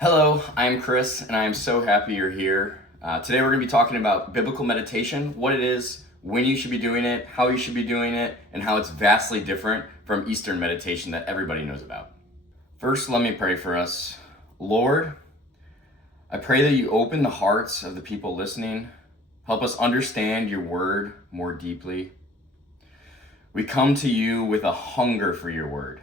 Hello, I'm Chris, and I am so happy you're here. Today we're going to be talking about biblical meditation, what it is, when you should be doing it, how you should be doing it, and how it's vastly different from Eastern meditation that everybody knows about. First, let me pray for us. Lord, I pray that you open the hearts of the people listening. Help us understand your word more deeply. We come to you with a hunger for your word,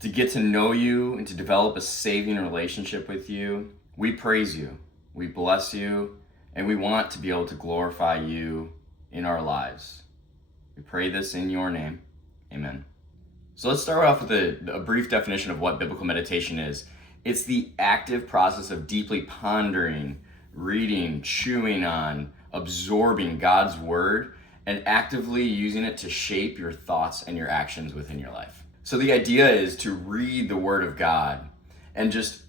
to get to know you and to develop a saving relationship with you. We praise you, we bless you, and we want to be able to glorify you in our lives. We pray this in your name. Amen. So let's start off with a brief definition of what biblical meditation is. It's the active process of deeply pondering, reading, chewing on, absorbing God's word, and actively using it to shape your thoughts and your actions within your life. So the idea is to read the word of God and just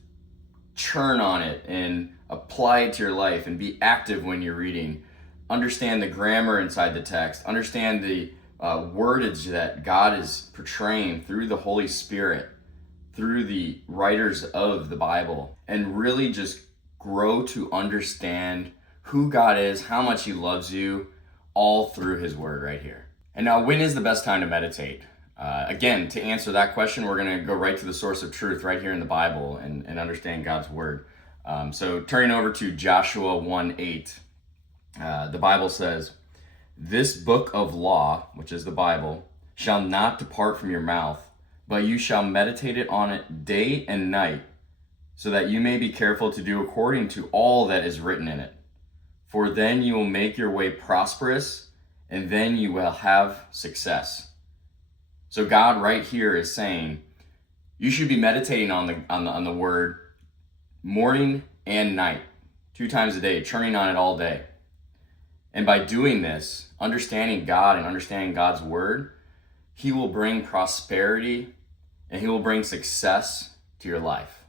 churn on it and apply it to your life and be active when you're reading. Understand the grammar inside the text. Understand the wordage that God is portraying through the Holy Spirit, through the writers of the Bible, and really just grow to understand who God is, how much he loves you, all through his word right here. And now, when is the best time to meditate? Again, to answer that question, we're going to go right to the source of truth right here in the Bible and understand God's word. So turning over to Joshua 1:8, the Bible says, "This book of law," which is the Bible, "shall not depart from your mouth, but you shall meditate it on it day and night, so that you may be careful to do according to all that is written in it. For then you will make your way prosperous, and then you will have success." So God right here is saying, you should be meditating on the word morning and night, 2 times a day, churning on it all day. And by doing this, understanding God and understanding God's word, he will bring prosperity and he will bring success to your life.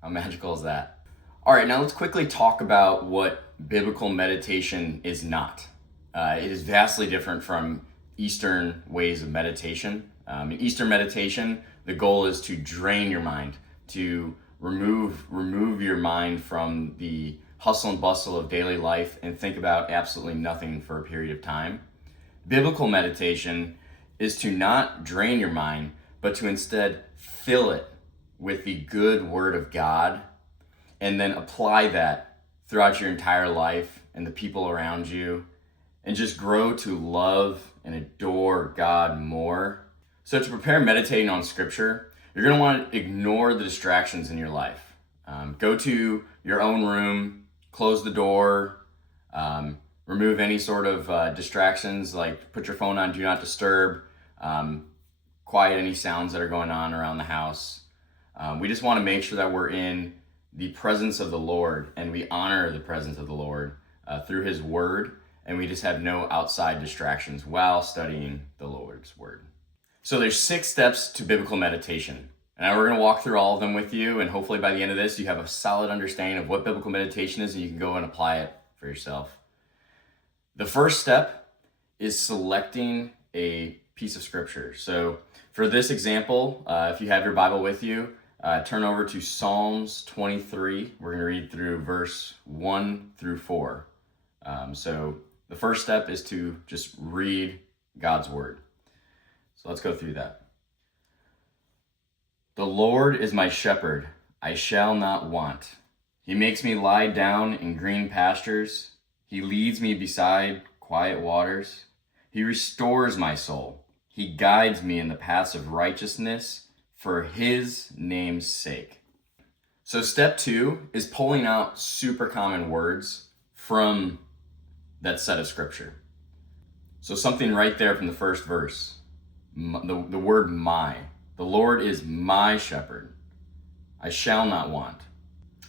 How magical is that? All right, now let's quickly talk about what biblical meditation is not. It is vastly different from Eastern ways of meditation. In Eastern meditation, the goal is to drain your mind, to remove your mind from the hustle and bustle of daily life and think about absolutely nothing for a period of time. Biblical meditation is to not drain your mind, but to instead fill it with the good word of God and then apply that throughout your entire life and the people around you, and just grow to love and adore God more. So to prepare meditating on scripture, you're going to want to ignore the distractions in your life. Go to your own room, close the door, remove any sort of distractions, like put your phone on do not disturb, quiet any sounds that are going on around the house. We just want to make sure that we're in the presence of the Lord and we honor the presence of the Lord through his word, and we just have no outside distractions while studying the Lord's word. So there's 6 steps to biblical meditation. And now we're going to walk through all of them with you, and hopefully by the end of this, you have a solid understanding of what biblical meditation is and you can go and apply it for yourself. The first step is selecting a piece of scripture. So for this example, if you have your Bible with you, turn over to Psalms 23. We're going to read through verse 1 through 4. So the first step is to just read God's word. So let's go through that. "The Lord is my shepherd, I shall not want. He makes me lie down in green pastures. He leads me beside quiet waters. He restores my soul. He guides me in the paths of righteousness for his name's sake." So step 2 is pulling out super common words from that set of scripture. So something right there from the first verse. The word "my." The Lord is my shepherd. I shall not want.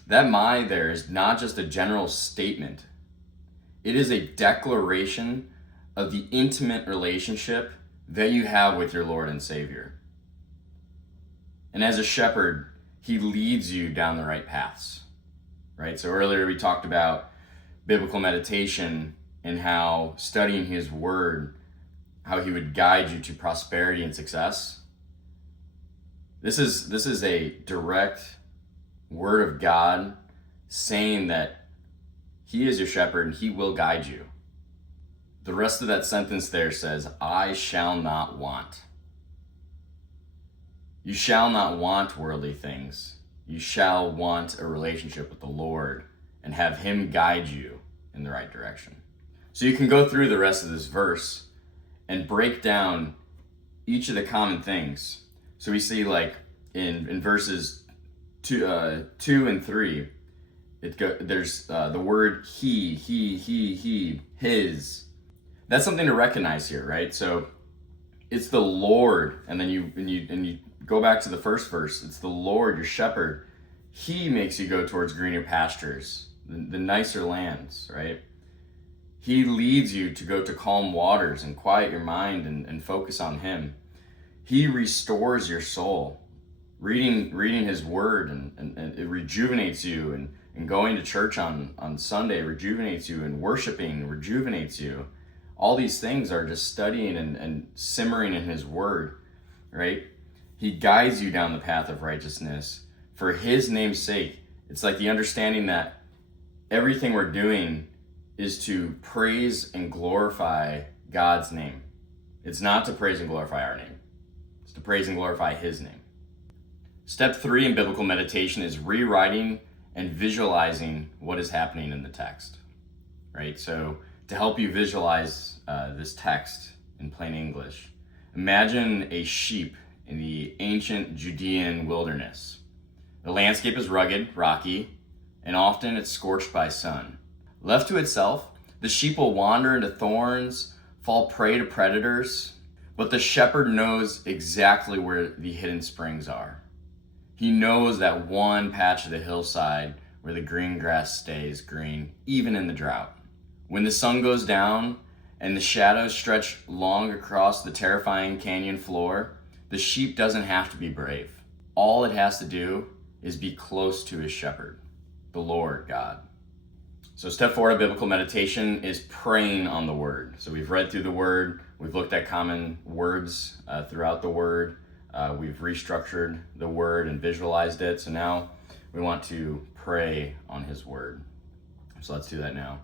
That "my" there is not just a general statement. It is a declaration of the intimate relationship that you have with your Lord and Savior. And as a shepherd, he leads you down the right paths, right? So earlier we talked about biblical meditation and how studying his word, how he would guide you to prosperity and success. This is a direct word of God saying that he is your shepherd and he will guide you. The rest of that sentence there says, I shall not want. You shall not want worldly things. You shall want a relationship with the Lord and have him guide you in the right direction. So you can go through the rest of this verse and break down each of the common things. So we see like in verses 2 and 3, there's the word he, his. That's something to recognize here, right? So it's the Lord, and then you go back to the first verse. It's the Lord, your shepherd. He makes you go towards greener pastures, the nicer lands, right? He leads you to go to calm waters and quiet your mind and focus on him. He restores your soul. Reading his word and it rejuvenates you, and going to church on Sunday rejuvenates you, and worshiping rejuvenates you. All these things are just studying and simmering in his word, right? He guides you down the path of righteousness for his name's sake. It's like the understanding that everything we're doing is to praise and glorify God's name. It's not to praise and glorify our name. It's to praise and glorify his name. Step 3 in biblical meditation is rewriting and visualizing what is happening in the text, right? So to help you visualize this text in plain English, imagine a sheep in the ancient Judean wilderness. The landscape is rugged, rocky, and often it's scorched by sun. Left to itself, the sheep will wander into thorns, fall prey to predators, but the shepherd knows exactly where the hidden springs are. He knows that one patch of the hillside where the green grass stays green, even in the drought. When the sun goes down and the shadows stretch long across the terrifying canyon floor, the sheep doesn't have to be brave. All it has to do is be close to his shepherd, the Lord God. So step 4 of biblical meditation is praying on the word. So we've read through the word, we've looked at common words throughout the word, we've restructured the word and visualized it. So now we want to pray on his word. So let's do that now.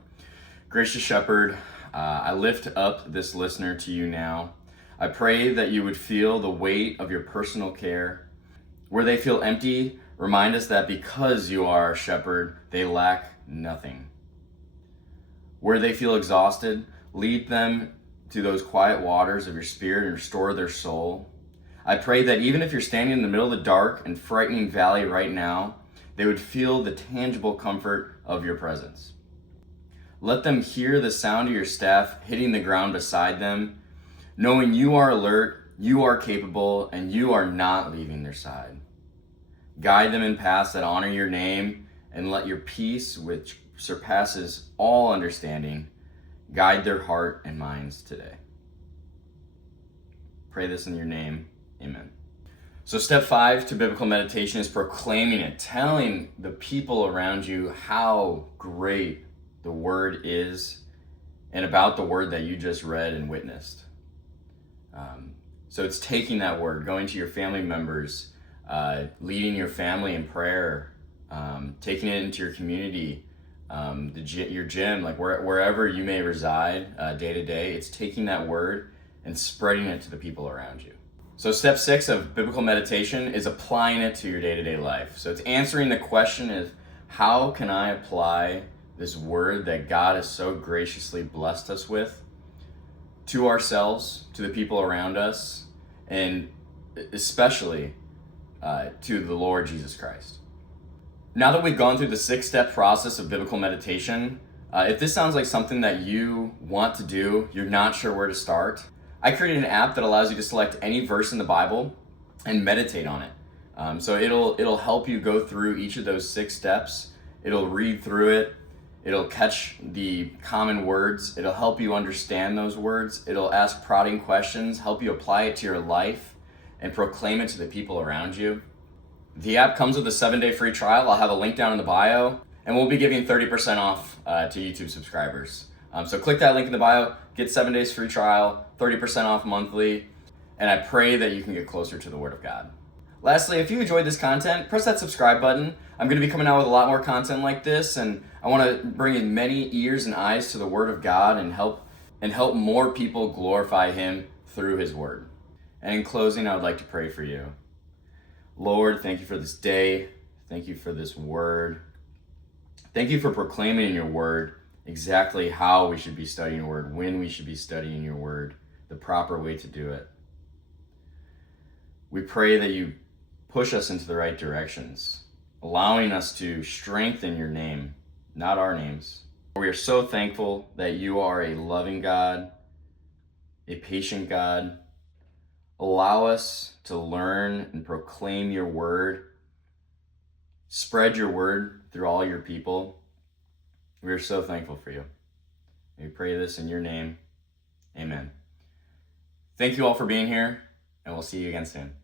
Gracious Shepherd, I lift up this listener to you now. I pray that you would feel the weight of your personal care. Where they feel empty, remind us that because you are our shepherd, they lack nothing. Where they feel exhausted, lead them to those quiet waters of your spirit and restore their soul. I pray that even if you're standing in the middle of the dark and frightening valley right now, they would feel the tangible comfort of your presence. Let them hear the sound of your staff hitting the ground beside them, knowing you are alert, you are capable, and you are not leaving their side. Guide them in paths that honor your name, and let your peace, which surpasses all understanding, guide their heart and minds today. Pray this in your name. Amen. So step 5 to biblical meditation is proclaiming it, telling the people around you how great the word is and about the word that you just read and witnessed. So it's taking that word, going to your family members, leading your family in prayer, taking it into your community, your gym, like wherever you may reside day to day. It's taking that word and spreading it to the people around you. So step 6 of biblical meditation is applying it to your day-to-day life. So it's answering the question is, how can I apply this word that God has so graciously blessed us with to ourselves, to the people around us, and especially to the Lord Jesus Christ. Now that we've gone through the 6-step process of biblical meditation, if this sounds like something that you want to do, you're not sure where to start, I created an app that allows you to select any verse in the Bible and meditate on it. So it'll help you go through each of those 6 steps. It'll read through it. It'll catch the common words. It'll help you understand those words. It'll ask prodding questions, help you apply it to your life, and proclaim it to the people around you. The app comes with a 7-day free trial. I'll have a link down in the bio, and we'll be giving 30% off to YouTube subscribers. So click that link in the bio, get 7 days free trial, 30% off monthly, and I pray that you can get closer to the Word of God. Lastly, if you enjoyed this content, press that subscribe button. I'm going to be coming out with a lot more content like this, and I want to bring in many ears and eyes to the Word of God and help more people glorify Him through His Word. And in closing, I would like to pray for you. Lord, thank you for this day. Thank you for this Word. Thank you for proclaiming in your Word exactly how we should be studying your Word, when we should be studying your Word, the proper way to do it. We pray that you push us into the right directions, allowing us to strengthen your name, not our names. We are so thankful that you are a loving God, a patient God. Allow us to learn and proclaim your word. Spread your word through all your people. We are so thankful for you. We pray this in your name. Amen. Thank you all for being here, and we'll see you again soon.